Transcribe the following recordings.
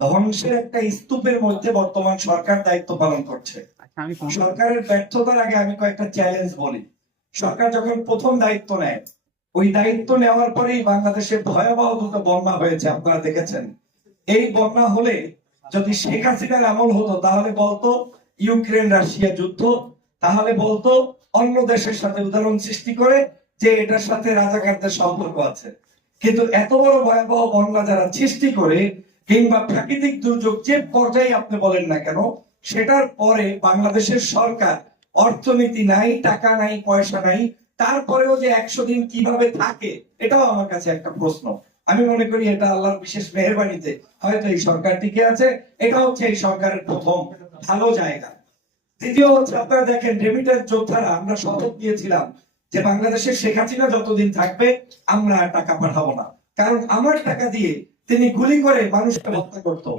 ধ্বংসের একটা স্তূপের মধ্যে বর্তমান সরকার দায়িত্ব পালন করছে। আচ্ছা সরকারের ব্যর্থতার আগে আমি কয়েকটা চ্যালেঞ্জ বলি। সরকার যখন প্রথম দায়িত্ব নেয় ওই দায়িত্ব নেওয়ার পরেই বাংলাদেশে ভয়াবহ দুটো বন্যা হয়েছে আপনারা দেখেছেন। এই বন্যা হলে যদি শেখ হাসিনার আমল হতো তাহলে বলতো ইউক্রেন রাশিয়া যুদ্ধ তাহলে বলতো অন্য দেশের সাথে উদাহরণ সৃষ্টি করে যে এটার সাথে রাজাকারদের সম্পর্ক আছে। কিন্তু এত বড় ভয়াবহ বন্যা যারা সৃষ্টি করে কিংবা প্রাকৃতিক দুর্যোগ যে পর্যায়ে আপনি বলেন না কেন, সেটার পরে বাংলাদেশের সরকার অর্থনীতি নাই, টাকা নাই, পয়সা নাই, তারপরেও যে একশো দিন কীভাবে থাকে, এটাও আমার কাছে একটা প্রশ্ন। আমি মনে করি এটা আল্লাহর বিশেষ মেহরবানিতে হয়তো এই সরকার টিকে আছে, এটা হচ্ছে এই সরকারের প্রথম ভালো জায়গা। দ্বিতীয় হচ্ছে, আপনারা দেখেন রেমিটার যোদ্ধারা, আমরা শপথ নিয়েছিলাম যে বাংলাদেশের শেখ হাসিনা যতদিন থাকবে, আমরা টাকা পাঠাবো না। কারণ আমার টাকা দিয়ে তিনি গুলি করে মানুষকে হত্যা করতো।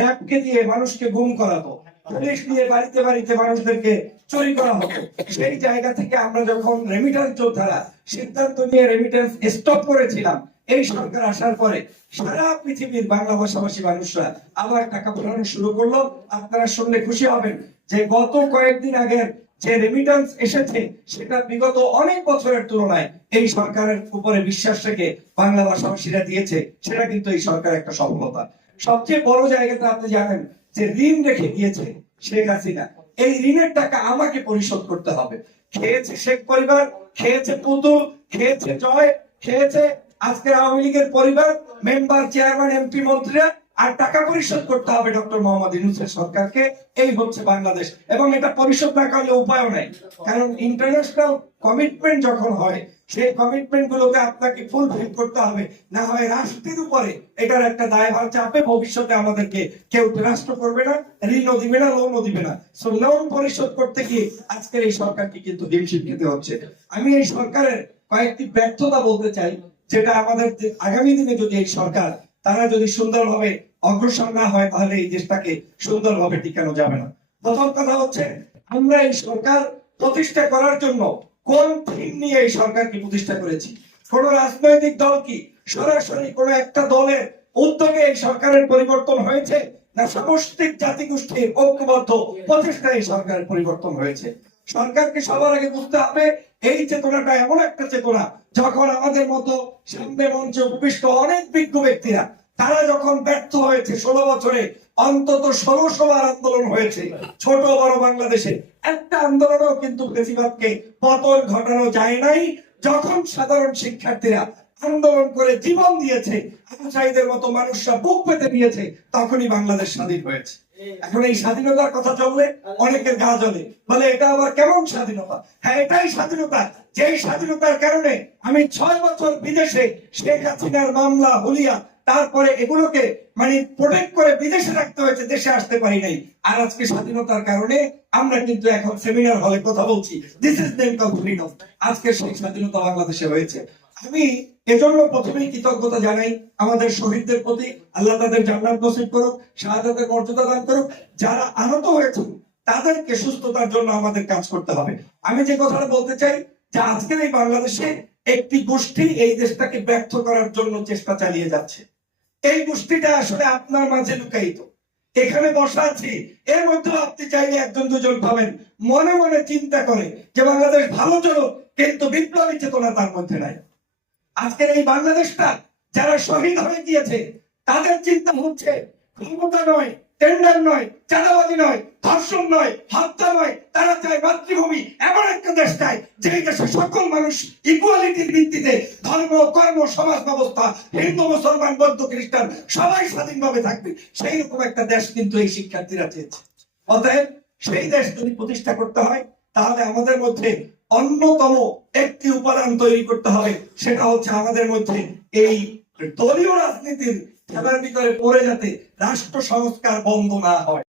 র্যাবকে দিয়ে মানুষকে গুম করাতো। পুলিশ দিয়ে বাড়িতে বাড়িতে মানুষদেরকে চুরি করা হতো। সেই জায়গা থেকে আমরা যখন রেমিটেন্স যোদ্ধারা সিদ্ধান্ত নিয়ে রেমিটেন্স স্টপ করেছিলাম, এই সরকার আসার পরে সারা পৃথিবীর বাংলা ভাষাভাষী মানুষরা আবার টাকা পাঠানো শুরু করল। আপনারা শুনলে খুশি হবেন যে গত কয়েকদিন আগের যে রেমিটেন্স এসেছে, সেটা বিগত অনেক বছরের তুলনায় এই সরকারের উপরে বিশ্বাস রেখে বাংলা ভাষাভাষীরা দিয়েছে, সেটা কিন্তু এই সরকার একটা সফলতা। সবচেয়ে বড় জায়গাটা আপনি জানেন যে ঋণ রেখে দিয়েছে শেখ হাসিনা। এই ঋণের টাকা আমাকে পরিশোধ করতে হবে। খেয়েছে শেখ পরিবার, খেয়েছে পুতুল, খেয়েছে জয়, খেয়েছে আজকের আওয়ামী লীগের পরিবার মেম্বার চেয়ারম্যান এমপি মন্ত্রীরা। আর টাকা পরিশোধ করতে হবে ডক্টর মোহাম্মদ ইউনুসের সরকারকে। এই হচ্ছে বাংলাদেশ। এবং এটা পরিশোধ না করলে উপায়ও নাই। কারণ ইন্টারন্যাশনাল কমিটমেন্ট যখন হয়, সেই কমিটমেন্ট গুলোকে আপনাকে ফুলফিল করতে হবে। না হয় রাষ্ট্রের উপরে এটার একটা দায়ভার চাপে ভবিষ্যতে আমাদেরকে কেউ রাষ্ট্র করবে না, ঋণও দিবে না লোনও দিবে না। সো লোন পরিশোধ করতে গিয়ে আজকের এই সরকারকে কিন্তু হিমশিম খেতে হচ্ছে। আমি এই সরকারের কয়েকটি ব্যর্থতা বলতে চাই, যেটা আমাদের আগামী দিনে যদি এই সরকার, তারা যদি সুন্দরভাবে অগ্রসর না হয় তাহলে এই দেশটাকে সুন্দরভাবে টিকানো যাবে না। প্রথম কথা হচ্ছে, আমরা এই সরকার প্রতিষ্ঠা করার জন্য কোন থিম নিয়ে এই সরকারকে প্রতিষ্ঠা করেছি? কোন রাজনৈতিক দল কি সরাসরি কোন একটা দলের উদ্যোগে এই সরকারের পরিবর্তন হয়েছে? না সমষ্টিক জাতিগোষ্ঠীর ঐক্যবদ্ধ প্রতিষ্ঠায় এই সরকারের পরিবর্তন হয়েছে? সরকারকে সবার আগে বুঝতে হবে, এই চেতনাটা এমন একটা চেতনা যখন আমাদের মতো সামনে মঞ্চে উপবিষ্ট অনেক বিজ্ঞ ব্যক্তিরা তারা যখন ব্যর্থ হয়েছে ষোলো বছরে, অন্তত ষোলোশো বার আন্দোলন হয়েছে, ছোট বড় বাংলাদেশে। একটা আন্দোলনও কিন্তু বেশিরভাগকে পতন ঘটানো যায় নাই। যখন সাধারণ শিক্ষার্থীরা আন্দোলন করে জীবন দিয়েছে আবুসাইদের মতো মানুষরা বুক পেতে দিয়েছে তখনই বাংলাদেশ স্বাধীন হয়েছে। এখন এই স্বাধীনতার কথা চললে অনেকের গা জ্বলে। বলে, এটা আবার কেমন স্বাধীনতা? হ্যাঁ এটাই স্বাধীনতা। যেই স্বাধীনতার কারণে আমি ছয় বছর বিদেশে শেখ হাসিনার মামলা, হুলিয়া তারপরে এগুলোকে মানে প্রোটেক্ট করে বিদেশে রাখতে হয়েছে, দেশে আসতে পারি নাই। আর আজকে স্বাধীনতার কারণে আমরা কিন্তু এখন সেমিনার হলে কথা বলছি। This is name of freedom আজকে সেই স্বাধীনতা বাংলাদেশে হয়েছে। আমি এজন্য প্রথমেই কৃতজ্ঞতা জানাই আমাদের শহীদদের প্রতি। আল্লাহ তাদের জান্নাত নসিব করুক, শাহাদাতের মর্যাদা দান করুক। যারা আহত হয়েছেন, তাদেরকে সুস্থতার জন্য আমাদের কাজ করতে হবে। আমি যে কথাটা বলতে চাই, যে আজকের এই বাংলাদেশে একটি গোষ্ঠী এই দেশটাকে ব্যর্থ করার জন্য চেষ্টা চালিয়ে যাচ্ছে। এই গোষ্ঠীটা আসলে আপনার মাঝে লুকায়িত। এখানে বসা আছি, এর মধ্যে আপনি চাইলে একজন, দুজন পাবেন। মনে মনে চিন্তা করে যে বাংলাদেশ ভালো চলো কিন্তু বিপ্লবী চেতনা তার মধ্যে নাই। আজকের এই বাংলাদেশটা যারা শহীদ হয়ে গিয়েছে, তাদের চিন্তা হচ্ছে, ক্ষমতা নয় টেন্ডার নয়, চাঁদাবাজি নয়, ধর্ষণ নয়, হত্যা নয়, তারা চায় মাতৃভূমি, এমন একটা দেশ চায়, যেই দেশে সকল মানুষ ইকুয়ালিটির ভিত্তিতে ধর্ম, কর্ম, সমাজ ব্যবস্থা, হিন্দু, মুসলমান, বৌদ্ধ, খ্রিস্টান, সবাই স্বাধীনভাবে থাকবে। সেই রকম একটা দেশ কিন্তু এই শিক্ষার্থীরা চেয়েছে। অতএব সেই দেশ যদি প্রতিষ্ঠা করতে হয়, তাহলে আমাদের মধ্যে অন্যতম একটি উপাদান তৈরি করতে হবে, সেটা হচ্ছে আমাদের মধ্যে এই দলীয় রাজনীতির ভিতরে পড়ে যাতে রাষ্ট্র সংস্কার বন্ধ না হয়।